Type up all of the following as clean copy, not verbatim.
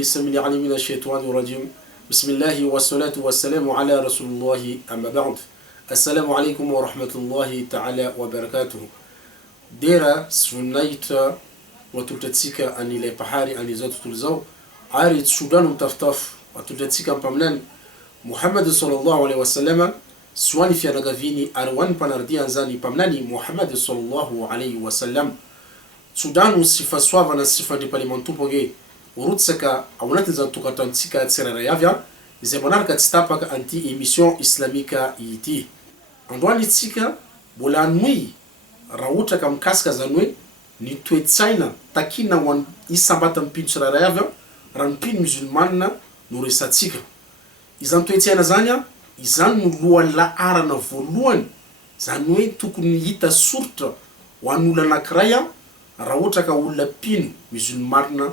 السميع العليم من الشيطان الرجيم. بسم الله والصلاة والسلام على رسول الله أما بعد. السلام عليكم ورحمة الله تعالى وبركاته. ديرا سنيت وتلتسيك أني لبحاري أني زاد تلزو عارض سودان وتفتف وتلتسيك بمنان محمد صلى الله عليه وسلم سواني في نغافيني أروان بناردي أنزاني بمناني محمد صلى الله عليه وسلم سودان وصفة سوافنا صفة دي بالمنتو بوغي urutsaka aunati za tukatantika tsera yavya zemonarka tstapaka anti emission islamika iti andwani tsika bolanui rawuta kam kaska zanwe ni twetsaina takina wan isambata mpintsera yavya rampin musulmanna nuresatsika izan twetsaina zanya izan mulua la arana voluan zanwe tukuni hita surta wanula nakraya rawuta ka ula pin musulmanna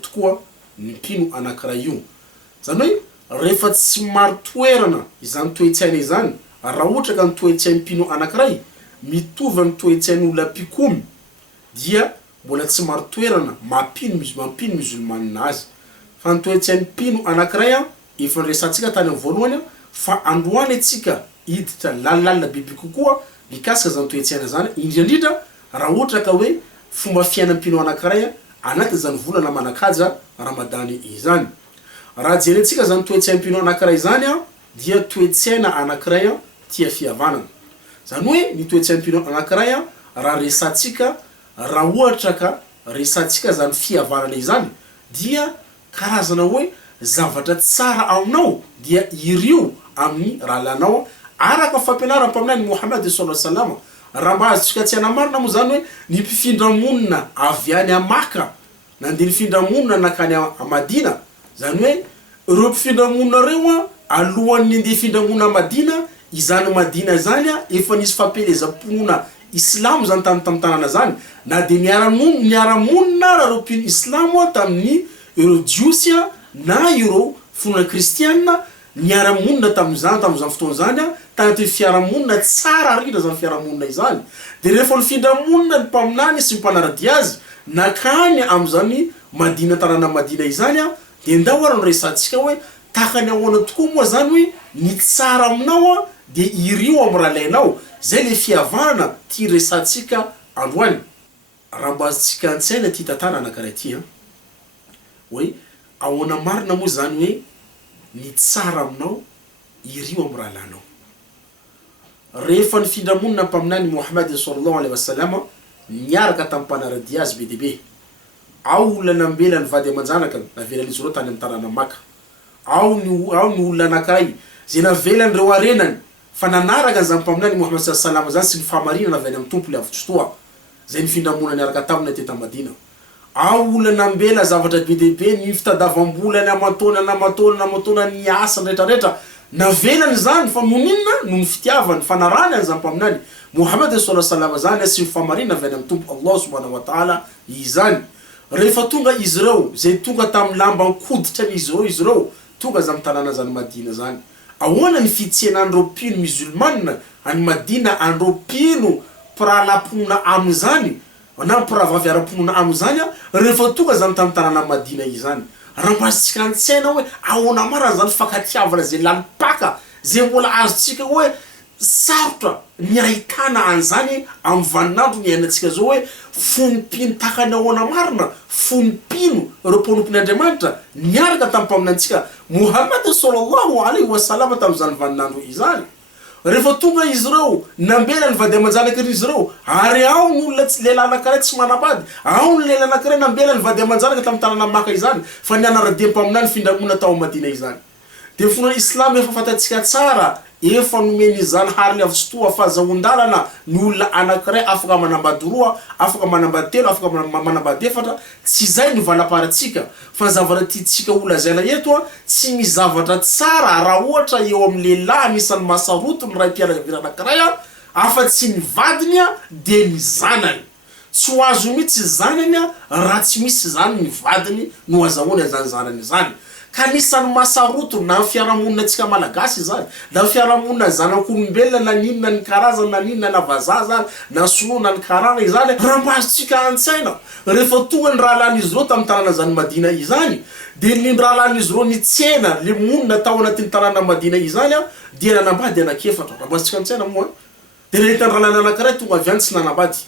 tukua ni pinu anakarayu zanoi refat smart toerana izan toetsaina izan rahotra kan toetsaina pinu anakaray mituva am toetsaina ula pikum dia bola smart toerana mapin musulman nazy fa toetsaina pinu anakaraya efa resatsika tany voalohany fa androany atsika iditra lalala bibi kokoa mikasika zan toetsaina zany indrindra rahotra ka hoe fomba fiainam-pino anakaraya anaty zany volana manakaja ramadany izany raha jerentsika zany toetsaina-pino anakaray zany dia toetsaina anakaray tia fihavanana zany hoe ny toetsaina-pino anakaray raha resatsika raha ohatra ka resatsika zany fihavanana izany dia karazana hoe zavatra tsara aminao dia irio amin'ny raha lanao araka fampianarana mpaminany Muhammad sallallahu alaihi wasallam raha mahazotsika tsy anamarina moa zany hoe ny mpifindramonina avy any a Maka nandeha mifindra-monina nakany a Madina zany hoe ireo mpifindra-monina reo alohan'ny andeha hifindra-monina a Madina izany Madina zany efa nisy fampelezam-ponina islamo zany taminy tanàna zany na de niara-monina reo mpino islamo tamin'ny ireo jiosy na ireo fonina kristianina niara-monina tamizany fotoana zany tanaty fiara-monina tsara rindra zany fiara-monina izany de rehefa nifindra-monina ny mpaminany sy mpanarady azy nakany am'zany Madina tanàna Madina izany de ndao ara resatsika hoe takany ahoana tokoa moa zany hoe ny tsara aminao de irio am raha lainao zay le fihavanana ty resatsika androany raha mba azontsika antsaina ty tantara anakaray ty hoe ahoana marina moa zany hoe ny tsara aminao irio am raha lanao rehefa nifindra-monina mpaminany Muhammad sallallahu alaihi wasallam niaraka tampanarady azy be debe ao olona ambela ny vady amanjanaka navelan'izy reo tany amin'ny tanàna Maka ao ny olona anakaray zay navelany reo arenany fa nanaraka zany mpaminany Muhammad sallallahu alaihi wasallam zany sy ny fahamarinana avy any amin'ny tompo le avotry toa zay nifindra-monina niaraka tamina teta Madina ao olona ambela zavatra be debe ny fitadavam-bolany amatona ny asa rehetrarehetra navelany zany fa moninna no ny fitiavany fanarany an'izany mpaminany Muhammad sallallahu alaihi wasallam zany sy famarina avy any amin'ny tompo Allah subhanahu wa ta'ala izany rehefa tonga izy reo zay tonga tamin'ny lamba nkoditra izy reo tonga zany tanàna zany Madina zany ahoana ny fitsenandreo pino musulmanina any Madina andreo pino piralaponina am'izany na piravavy ara-ponina am'izany rehefa tonga zany tamin'ny tanàna Madina izany raha mba azontsika antsaina hoe ahoana marina zany fakatiavana zay lalipaka zay mbola azotsika hoe sarotra ny ahitana an'izany amin'ny vaninandro ny ainatsika zao hoe fonompino takany ahoana marina fonompino ireo mpanompon'Andriamanitra niaraka tamin'ny mpaminantsika Muhammad sallallahu alaihi wasallam tamin'izany vaninandro izany rehefa tonga izy reo nambela ny vady amanjanaka izy reo ary ao ny olona tsy lehilahy anankiray tsy manambady ao ny lehilahy anankiray nambela ny vady amanjanaka tamin'ny tanàna Maka izany fa nianaradia mpaminany findra-monina tao Madina izany de fonona islamo efa fatatsika tsara efa nomeny izany hariny avy toa fahazahoan-dalana ny olona anankiray afaka manambady roa afaka manambady telo afaka manambady efatra tsy zay ny valaparatsika fa zavatra tiatsika olazaina eto tsy mizavatra tsara raha ohatra eo amin'ny lehilahy anisan'ny masaroto ny ray mpianakaviana anankiray afa-tsy ny vadiny de ny zanany tsy ho azo mihitsy zanany raha tsy misy zany ny vadiny no azahoany zany zanany zany Kanisany masaroto na fiarahamonina antsika malagasy zany, na fiarahamonina zanak'olombelona na ninona ny karazana na ninona na vazaha na sinoana ny karana izany, raha mahazotsika an-tsaina rehefa tonga ny rahalan'izy ireo tamin'ny tanàna zany Madina izany, de ny rahalan'izy ireo ny tsena le monina tao anatin'ny tanàna Madina izany dia nanambady anakefatra. Raha mahazotsika an-tsaina moa de nahitany rahalana anankiray tonga avy any tsy nanambady,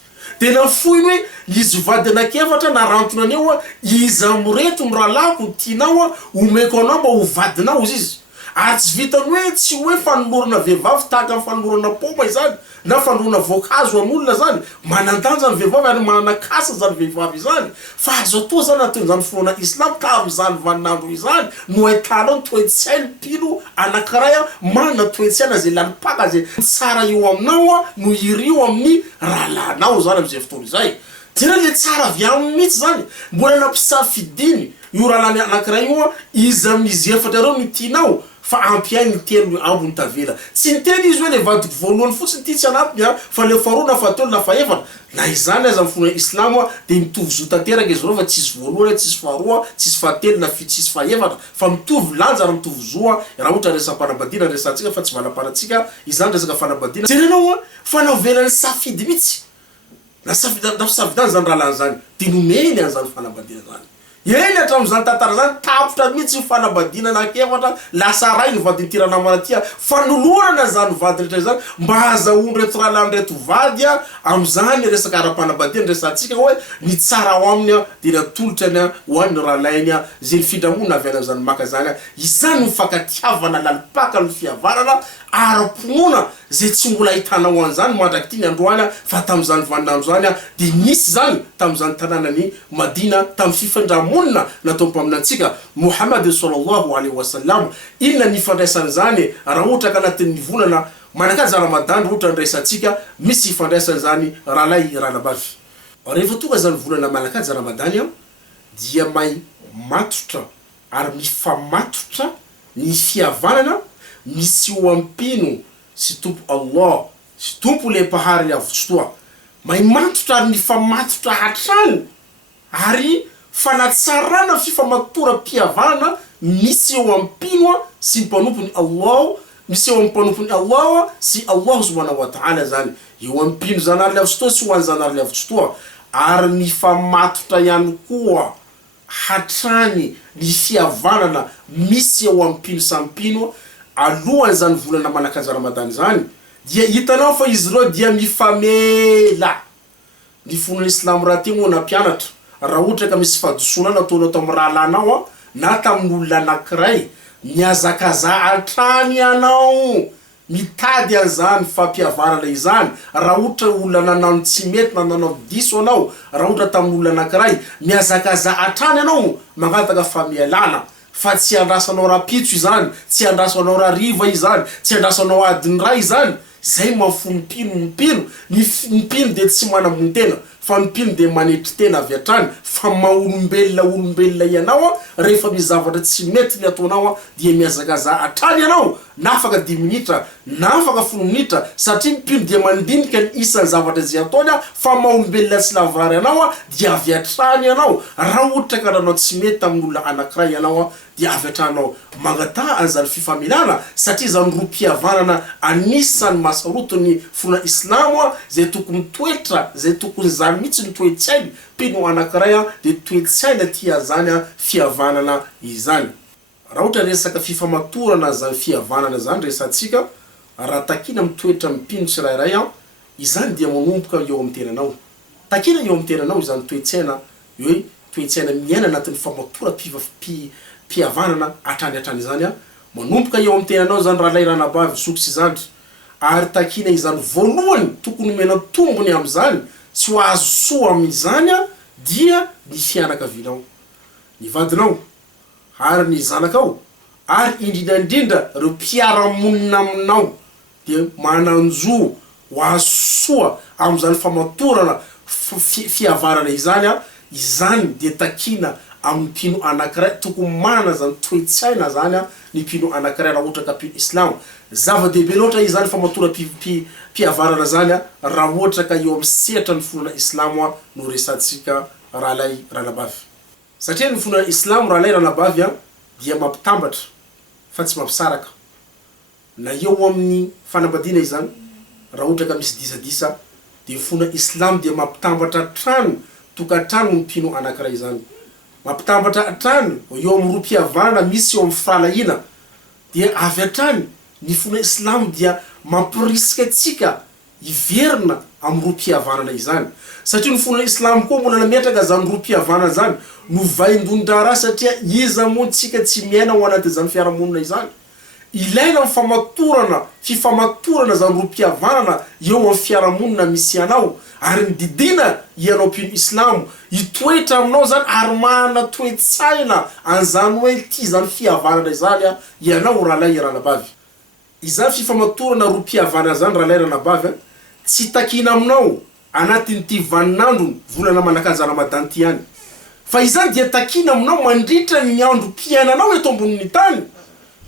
de nafoiny hoe izy vady anakefatra narantona aneo izy amoreto miralako tianao omeko anao mba ho vadinao izy. Ary tsy vitany hoe tsy hoe fanolorana vehivavy tahaka ny fanolorana poma izany na fanolorana voankazo an'olona zany, manandanja ny vehivavy ary manakasa zany vehivavy izany, fa azo atao zany aton'izany finoana islam ka amin'izany vaninandro izany no ahitanao toe-tsaina mpino anankiray manana toe-tsaina zay lalipaka zay tsara eo aminao no irio amin'ny rahalanao zany am'izay fotoana izay. Tena le tsara avy aminy mihitsy zany, mbola nampisafidiny io rahalany anankiray io izy amin'izy efatra ireo no tianao fa ampiainy telo ambony tavela. Tsy niteny izy hoe le vadiko voalohany fotsiny ty tsy anampy fa le faharoa na fahatelo na fahaefatra. Na izany aza amin'ny finoana islamo de mitovy zo tanteraka izy ireo fa tsisy voalohany, tsisy faharoa, tsisy fahatelo na tsisy fahaefatra, fa mitovy lanja ary mitovy zoa raha ohatra resam-panambadiana resantsika fa tsy valamparatsika izany resaka fanambadiana. Jerenao fanao velany safidy mihitsy. Na safidan zany rahalany zany de nomeny an'izany fanambadiana zany. Eny hatramin'izany tantara zany tapotra mihitsy io fanambadiana anakefatra, lasa ray ny vadiny tiranamana tia fanolorana zany vady rehetra zany mba hahazahoany reto rahalany reto vady am'izany resaka ara-panambadiana resantsika hoe ny tsara ao aminy de natolotrany ho an'ny rahalainy zay mifindramona avy any zany maka zany. Izany mifankatiavana lalipaka ny fihavanana ara-ponona zay tsy mbola hitanao an'izany mandraky ty ny androany fa tam'izany vaninandro zany de nisy zany tam'izany tanànany Madina tam'y fifandramonina natao mpaminantsika Muhammad sallallahu alaihi wasallam. Inona ny ifandraisany zany raha ohatra ka anatin'ny volana manakaja Ramadan ohatra ndraisantsika misy ifandraisany zany rahalay ranabavy. Rehefa tonga zany volana manakaja Ramadan dia may matotra ary mifamatotra ny fihavanana misy eo ampino sy tompo Allah sy tompo le mpahary avotsitoa. May matotra ary mifamatotra hatrany ary fanatsarana fifamatoram-pihavanana misy eo ampino sy mpanompony Allah, misy eo amin'ny mpanompony Allah sy Allah subhanahu wa ta'ala zany. Eo ampino zanary le avotsitoa sy ho an'ny zanary le avotsitoa ary mifamatotra ihany koa hatrany ny fihavanana misy eo ampino sampino alohan zany volana manakaja Ramadan zany. Dia hitanao fa izy ireo dia mifamela. Ny fonona islam raha ty moa na mpianatra raha ohatra ka misy fahadosona nataonao tamin'ny rahalanao na tamin'olona anankiray miazakaza hatrany ianao mitady an'izany fampihavanana izany. Raha ohatra olona nanao tsy mety na nanao diso anao, raha ohatra tamin'olona anankiray miazakaza hatrany ianao mangataka famialana, fa tsy andrasanao rapitso izany, tsy andrasanao rariva izany, tsy andrasanao adiny ray izany. Zay mahafono mpino mpino de tsy manambony tena fa mpino de manetry tena avy hatrany fa maolombelona ianao rehefa mizavatra tsy mety ny ataonao dia miazakaza hatrany ianao na afaka 10 minitra na afaka 10 minitra satria mpino dia mandinika ny isan'ny zavatra zay ataony fa maolombelona tsy lavrary ianao dia avy hatrany ianao. Raha ohatra ka nanao tsy mety amin'olona anankiray ianao dia avy hatranao mangata an'izany fifamelana satria zany rom-pihavanana anisan'ny masaroto ny fonona islamo zay tokony toetra zay tokony zany mihitsy ny toe-tsainy mpino anankiray de toe-tsaina tia zany fihavanana izany. Raha ohatra resaka fifamatorana zany fihavanana zany resantsika raha takina mitoetra mpino tsirairay izany dia manomboka eo amin'ny tenanao. Takina eo amin'ny tenanao izany toe-tsaina hoe toe-tsaina miaina anatin'ny famatora pihavanana hatrany izany manomboka eo amin'ny tenanao zany raha lay ranabavy sokitsy zandry ary takina izany voalohany tokony mena tombony am'izany tsy ho azo soa am'izany dia ny fianakavinao, ny vadinao ary ny zanakao ary indrindrandrindra reo mpiaramonina aminao dia mananjo ho azo soa am'izany famatorana fihavanana izany izany de takina amin'ny mpino anankiray tokony manana zany toe-tsaina zany ny mpino anankiray raha ohatra ka mpino islam. Zava-dehibe loatra izany famatora pihavanana zany raha ohatra ka eo amin'ny sehatra ny fonona islam no resantsika rahalay ranabavy. Satria ny fonona islam rahalay ranabavy dia mampitambatra fa tsy mampisaraka na eo amin'ny fanambadiana izany raha ohatra ka misy disadisa de fona islam dia mampitambatra trano tokantrano mpino anankiray izany mampitambatra trano eo amin'ny rom-pihavanana misy eo amin'ny fahalahina dia avy atrany ny fona islam dia mampirisika atsika iverina amin'ny rom-pihavanana izany satria ny fona islam koa mbola nametraka zany rom-pihavanana zany no vaindon-draharaha satria iza moa tsika tsy miaina ao anaty zany fiarahamonina izany ilaina fifamatorana zany rom-pihavanana eo amin'ny fiarahamonina misy anao ary ny didina ianao mpino islamo hitoetra aminao zany ary mana toe-tsaina an'izany hoe ty zany fihavanana izany a ianao rahalahy ranabavy izany fifamatorana rom-pihavanana zany rahalahy ranabavy tsy takina aminao anatin'ity vaninandro volana manakanja Ramadany ty ihany fa izany dia takina aminao mandritra ny androm-piainanao eto ambonin'ny tany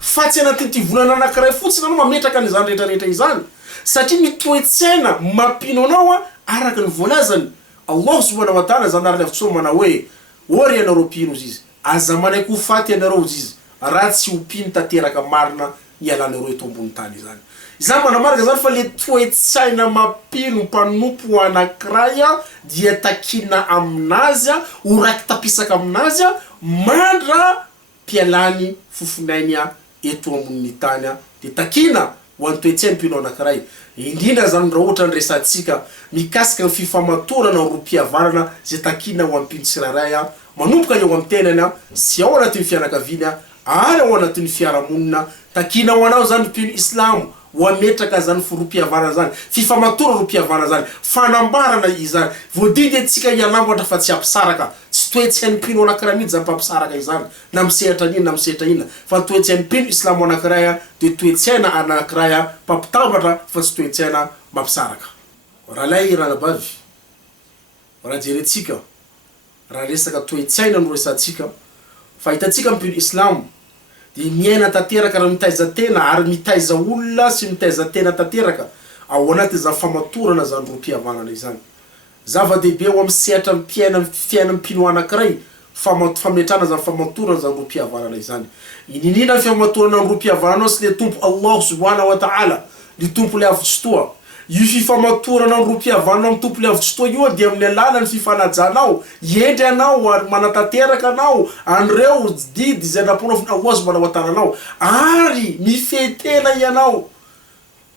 fa tsy anatin'ity volana anankiray fotsiny anao mametraka an'izany rehetrarehetra izany satria ny toe-tsaina mampino anao araka ny voalazany Allah subhanahu wa ta'ala zany ary avy manao hoe ory ianareo mpino izy aza manaiky ho faty ianareo izy raha tsy ho mpino tanteraka marina ialanareo eto ambony tany izany izany manamarika zany fa le toe-tsaina mampino mpanompo anankiray dia takina aminazy ho raiky tapisaka aminazy mandra mpialany fofinainy eto ambony tany de takina ho an'ny toe-tsaina mpino anankiray indrindra zany raha ohatra ny resantsika mikasika ny fifamatorana rom-pihavanana zay takina ho ampino tsirairay manomboka eo amin'ny tenany sy ao anatin'ny fianakaviany ary ao anatin'ny fiarahamonina takina ho anao zany mpino islamo ho ametraka zany rom-pihavanana zany fifamatorana rom-pihavanana zany fanambarana izany voadidy atsika ianambatra fa tsy ampisaraka tsy toe-tsain'ny mpino anankiray mihitsy zany mpampisaraka izany na misehatra nina na misehatra inona fa toe-tsain'ny mpino islamo anankiray de toe-tsaina anankiray mpampitambatra fa tsy toe-tsaina mampisaraka rahalahy ranabavy raha jerentsika raha resaka toe-tsaina no resantsika fa hitatsika mpino islamo de miaina tanteraka raha mitaiza tena ary mitaiza olona sy mitaiza tena tanteraka ao anaty zany famatorana zany rom-pihavanana izany zava-dehibe ho amin'ny sehatra fiaina mpino anankiray fametrana zany famatorana zany rom-pihavanana izany indrindra ny famatorana ny rom-pihavananao sy le tompo Allah subhanahu wa ta'ala ny tompo le avy-tsotoa io fifamatorana ny rom-pihavananao amin'ny tompo le avy-tsotoa io dia amin'ny alalan'ny fifanajanao endry anao ary manatanteraka anao an'ireo didy izay naponao Allah subhanahu wa ta'ala anao ary mifetena ianao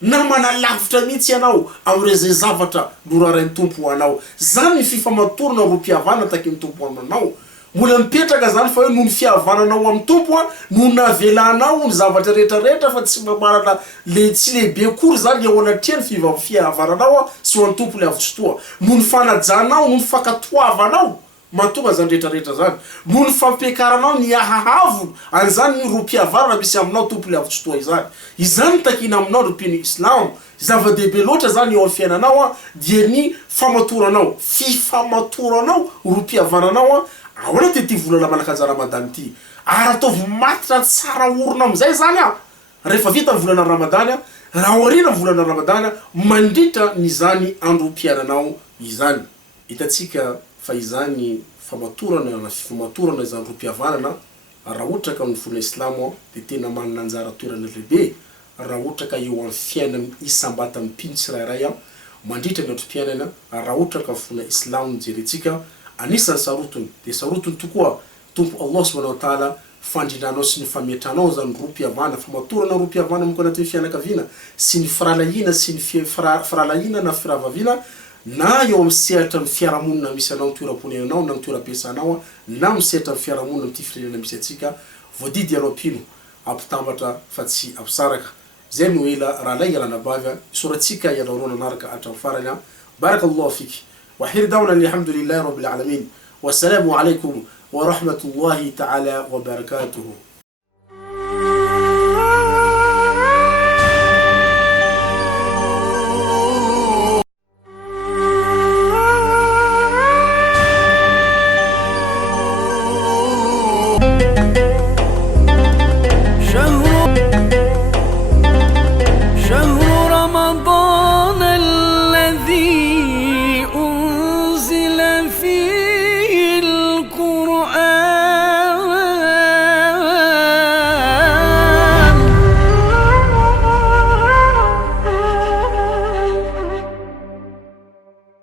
na manalavitra mihitsy ianao amin'ireo zavatra norarain'ny tompo ho anao zany ny fifamatorana rom-pihavanana takin'ny tompo anao mbola mipetraka zany fa hoe noho ny fihavananao amin'ny tompo no navelanao ny zavatra rehetrarehetra fa tsy manana le tsy lehibe kory zany ao anatrehany fihavananao sy ho an'ny tompo le avy-tsotoa noho ny fanajanao noho ny fakatoavanao matonga zany rehetrarehetra zany noho ny fampekaranao ny ahahavo an'izany ny rom-pihavanana misy aminao tompo le avy-tsotoa izany takina aminao ro mpino islamo zava-dehibe loatra zany eo amin'ny fiainanao dia ny famatoranao fifamatoranao rom-pihavananao ao anaty ty volana manakanja Ramadany ty ary ataovy matitra tsara orona amizay zany rehefa vita ny volana Ramadany raha aorina ny volana Ramadany mandritra ny zany androm-piainanao izany hitatsika fa izany famatorana na fifamatorana izany rom-pihavanana raha ohatra ka amin'ny fona islamo de tena manana anjara toerana lehibe raha ohatra ka eo amin'ny fiainana isam-bata mpino tsirairay mandritra ny androm-piainana raha ohatra ka fona islamo jerentsika anisany sarotony de sarotony tokoa tompo Allah subhanahu wa ta'ala fandrinanao sy ny fametranao zany rom-pihavanana famatorana rom-pihavanana moko anatin'ny fianakaviana sy ny firalahina sy ny firalahina na firavaviana na eo amin'ny sehatra ny fiarahamonina misy anao ny toeram-ponenanao na ny toeram-piasanao na amin'ny sehatra ny fiarahamonina amin'ity firenena misy atsika voadidy ianao mpino ampitambatra fa tsy ampisaraka zay no ela rahalahy ranabavy isoratsika ianao roa nanaraka hatramin'ny farany barakallahu fiki وحير دولة الحمد لله رب العالمين والسلام عليكم ورحمة الله تعالى وبركاته.